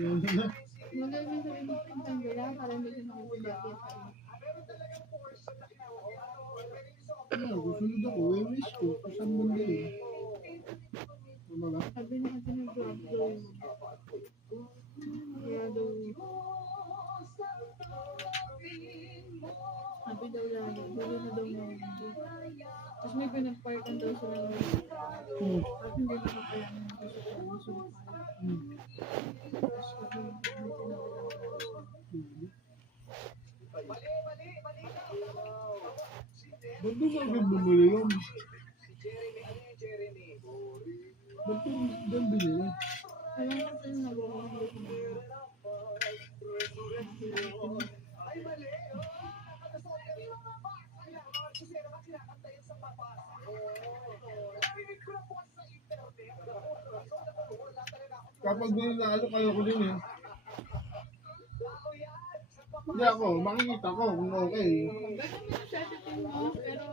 Magandang sabihin ko pintang gala para hindi siya makapagdati. Gusunod ako, wish ko, kasang mundo eh. Ano ba? Sabi niya kasi nag-drop daw. Kaya daw, sabi daw lang, dulo na daw na mundo. Tapos may pinag-parkan daw sila ngayon. At hindi nakakayanan ng gusto ko ng sumpay. Tapos sabi niya, may tinawag Ba't doon sa agad bumili yun? Ba't doon binili? alam ko sa'yo nagawa ko na. Kapag doon naalo, kayo ko din eh. Hindi ako, makikita ko kung okay. Ganun yung setting mo, pero